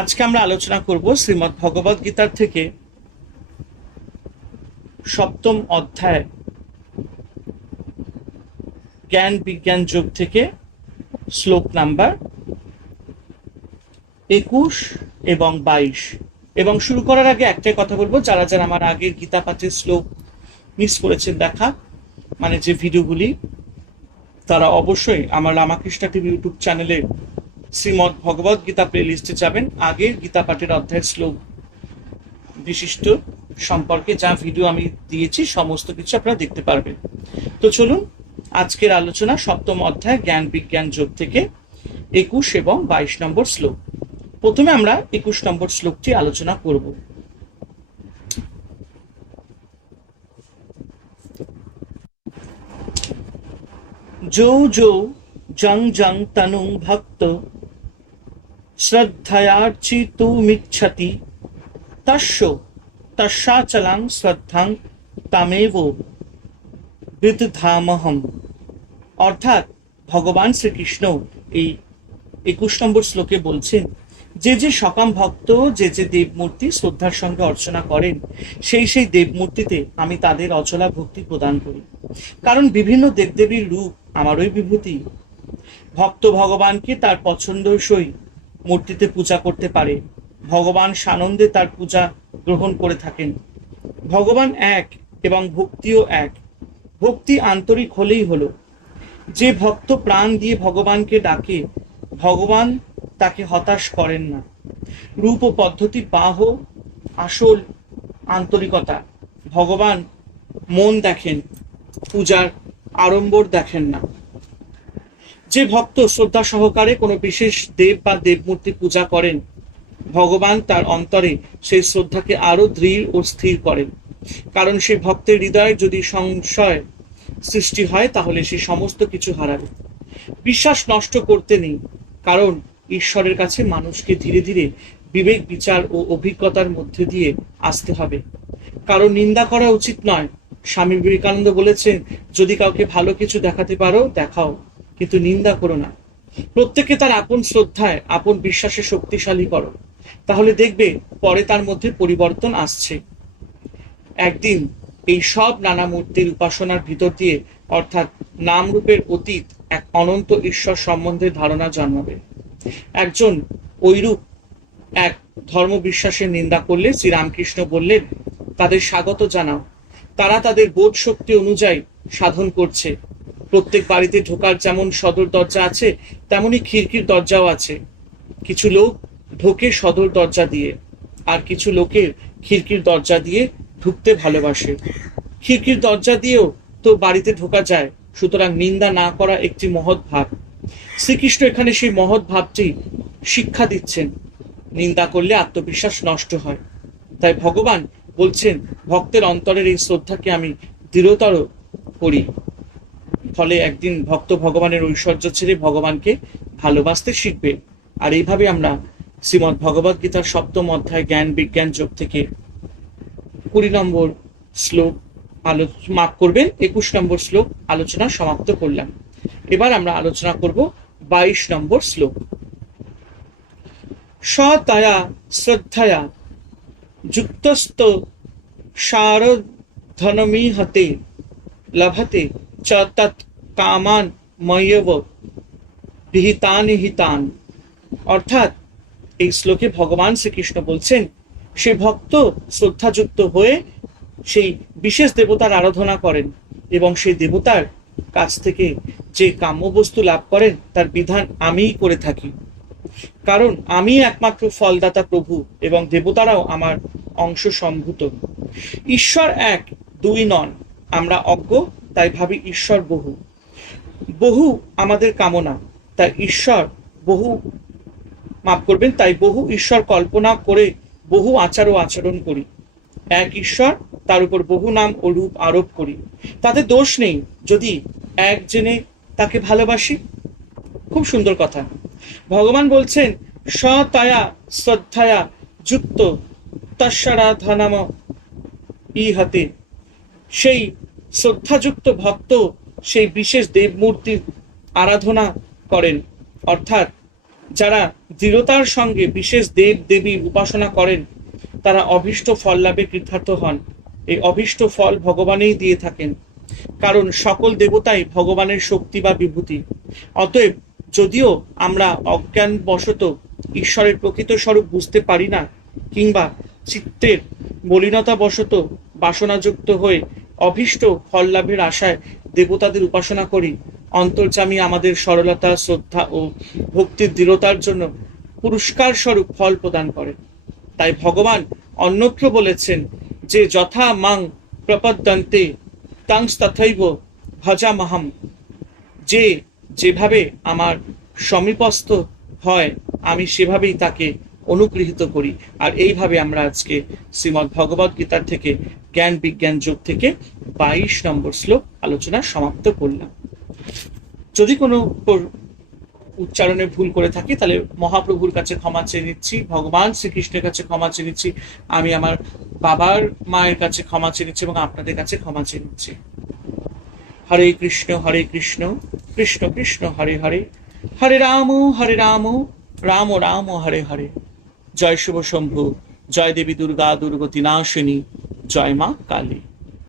আজকে আমরা আলোচনা করব শ্রীমৎ ভগবদ গীতার থেকে সপ্তম অধ্যায় জ্ঞান বিজ্ঞান যোগ থেকে শ্লোক নাম্বার একুশ এবং বাইশ। এবং শুরু করার আগে একটাই কথা বলব, যারা যারা আমার আগের গীতা পাঠের শ্লোক মিস করেছেন দেখা মানে যে ভিডিওগুলি, তারা অবশ্যই আমার রামাকৃষ্ণ টিভি ইউটিউব চ্যানেলে শ্রীমৎ ভগবদ গীতা প্লেলিস্টে যাবেন। আগের গীতা পাঠের অধ্যায়ের শ্লোক বিশিষ্ট সম্পর্কে যা ভিডিও আমি দিয়েছি, সমস্ত কিছু আপনারা দেখতে পারবেন। তো চলুন, আজকের আলোচনা সপ্তম অধ্যায় জ্ঞান বিজ্ঞান যোগ থেকে একুশ এবং বাইশ নম্বর শ্লোক। প্রথমে আমরা একুশ নম্বর শ্লোকটি আলোচনা করব। যৌ যৌ জং জং তনুং ভক্ত শ্রদ্ধয়ার্চিতুমিচ্ছতি তস্য তস্যাচলাং শ্রদ্ধাং তামেব বিদধামহম। অর্থাৎ ভগবান শ্রীকৃষ্ণ এই একুশ নম্বর শ্লোকে বলছেন, যে যে সকাম ভক্ত, যে যে দেবমূর্তি শ্রদ্ধার সঙ্গে অর্চনা করেন, সেই সেই দেবমূর্তিতে আমি তাদের অচলা ভক্তি প্রদান করি। কারণ বিভিন্ন দেবদেবীর রূপ আমারই বিভূতি। ভক্ত ভগবানকে তার পছন্দসই মূর্তিতে পূজা করতে পারে। ভগবান সানন্দে তার পূজা গ্রহণ করে থাকেন। ভগবান এক এবং ভক্তিও এক। ভক্তি আন্তরিক হলেই হলো। যে ভক্ত প্রাণ দিয়ে ভগবানকে ডাকে, ভগবান তাকে হতাশ করেন না। রূপ ও পদ্ধতি বাহ আসল আন্তরিকতা। ভগবান মন দেখেন, পূজার আড়ম্বর দেখেন না। যে ভক্ত শ্রদ্ধা সহকারে কোনো বিশেষ দেব বা দেবমূর্তি পূজা করেন, ভগবান তার অন্তরে সেই শ্রদ্ধাকে আরও দৃঢ় ও স্থির করেন। কারণ সেই ভক্তের হৃদয়ে যদি সংশয় সৃষ্টি হয়, তাহলে সে সমস্ত কিছু হারাবে। বিশ্বাস নষ্ট করতে নেই, কারণ ঈশ্বরের কাছে মানুষকে ধীরে ধীরে বিবেক, বিচার ও অভিজ্ঞতার মধ্যে দিয়ে আসতে হবে। কারণ নিন্দা করা উচিত নয়। স্বামী বিবেকানন্দ বলেছেন, যদি কাউকে ভালো কিছু দেখাতে পারো, দেখাও। কিন্তু নিন্দা করো না। প্রত্যেকে তার আপন শ্রদ্ধায়, আপন বিশ্বাসে শক্তিশালী করো। তাহলে দেখবে পরে তার মধ্যে পরিবর্তন আসছে। একদিন এই সব নানা মূর্তির উপাসনার ভিতর দিয়ে, অর্থাৎ নাম রূপের অতীত, এক অনন্ত ঈশ্বর সম্বন্ধে ধারণা জন্মাবে। একজন ঐরূপ এক ধর্ম বিশ্বাসের নিন্দা করলে, শ্রীরামকৃষ্ণ বললেন, তাদের স্বাগত জানাও। তারা তাদের বোধ শক্তি অনুযায়ী সাধন করছে। প্রত্যেক বাড়িতে ঢোকার যেমন সদর দরজা আছে, তেমনই খিড়কির দরজাও আছে। কিছু লোক ঢোকে সদর দরজা দিয়ে, আর কিছু লোকের খিড়কির দরজা দিয়ে ঢুকতে ভালোবাসে। খিড়কির দরজা দিয়েও তো বাড়িতে ঢোকা যায়, সুতরাং নিন্দা না করা একটি মহৎ ভাব। শ্রীকৃষ্ণ এখানে সেই মহৎ ভাবটি শিক্ষা দিচ্ছেন। নিন্দা করলে আত্মবিশ্বাস নষ্ট হয়। তাই ভগবান বলছেন, ভক্তের অন্তরের এই শ্রদ্ধাকে আমি দৃঢ়তর করি। ফলে একদিন ভক্ত ভগবানের ঐশ্বর্য ছেড়ে ভগবানকে ভালোবাসতে শিখবে। আর এইভাবে আমরা শ্রীমৎ ভগবদ গীতার সপ্তম অধ্যায় জ্ঞান, বিজ্ঞান, যোগ থেকে কুড়ি নম্বর শ্লোক আলো মাফ করবেন, একুশ নম্বর শ্লোক আলোচনা সমাপ্ত করলাম। এবার আমরা আলোচনা করব বাইশ নম্বর শ্লোক। সতয়া শ্রদ্ধয়া যুক্তস্ত সারধনমিহতে লভতে চ তৎ কামান ময়ব বিহিতান হিতান অর্থাৎ, এই শ্লোকে ভগবান শ্রীকৃষ্ণ বলছেন, সে ভক্ত শ্রদ্ধাযুক্ত হয়ে সেই বিশেষ দেবতার আরাধনা করেন এবং সেই দেবতার কাছ থেকে যে কাম্যবস্তু লাভ করেন, তার বিধান আমিই করে থাকি। কারণ আমি একমাত্র ফলদাতা প্রভু এবং দেবতারাও আমার অংশ সম্ভূত ঈশ্বর এক, দুই নন। আমরা অজ্ঞ তাই ভাবি ঈশ্বর বহু। বহু আমাদের কামনা, তাই ঈশ্বর বহু মাফ করবেন, তাই বহু ঈশ্বর কল্পনা করে বহু আচার ও আচরণ করি। এক ঈশ্বর, তার উপর বহু নাম ও রূপ আরোপ করি। তাতে দোষ নেই যদি এক জেনে তাকে ভালোবাসি। খুব সুন্দর কথা। ভগবান বলছেন, সতয়া শ্রদ্ধায়া যুক্ত তস্বরাধনাম ইহাতে। সেই শ্রদ্ধাযুক্ত ভক্ত সেই বিশেষ দেবমূর্তির আরাধনা করেন। অর্থাৎ যারা দৃঢ়তার সঙ্গে বিশেষ দেব দেবীর উপাসনা করেন, তারা অভীষ্ট ফল লাভে কৃতার্থ হন। এই অভীষ্ট ফল ভগবানেই দিয়ে থাকেন। কারণ সকল দেবতাই ভগবানের শক্তি বা বিভূতি। অতএব যদিও আমরা অজ্ঞান বশত ঈশ্বরের প্রকৃত স্বরূপ বুঝতে পারি না, কিংবা চিত্তের মলিনতা বশত বাসনাযুক্ত হয়ে অভীষ্ট ফল লাভের আশায় দেবতাদের উপাসনা করি। অন্তর্জামী আমাদের সরলতা, শ্রদ্ধা ও ভক্তির দৃঢ়তার জন্য পুরস্কার স্বরূপ ফল প্রদান করে। তাই ভগবান অন্যত্র বলেছেন যে, যথা মাং প্রপদ্যন্তে তাংস তথৈব ভজামহম। যে, যেভাবে আমার সমীপস্থ হয়, আমি সেভাবেই তাকে অনুগৃহীত করি। আর এইভাবে আমরা আজকে শ্রীমদ্ ভগবদ গীতার থেকে জ্ঞান বিজ্ঞান যোগ থেকে বাইশ নম্বর শ্লোক আলোচনা সমাপ্ত করলাম। যদি কোনো উচ্চারণে ভুল করে থাকি, তাহলে মহাপ্রভুর কাছে ক্ষমা চেয়ে নিচ্ছি, ভগবান শ্রীকৃষ্ণের কাছে ক্ষমা চেয়ে নিচ্ছি, আমি আমার বাবার মায়ের কাছে ক্ষমা চেয়ে নিচ্ছি এবং আপনাদের কাছে ক্ষমা চেয়ে নিচ্ছি। হরে কৃষ্ণ হরে কৃষ্ণ কৃষ্ণ কৃষ্ণ, হরে হরে। হরে রাম হরে রাম রাম রাম হরে হরে। জয় শুভ শম্ভু জয় দেবী দুর্গা দুর্গতি নাশিনী জয় মা কালী।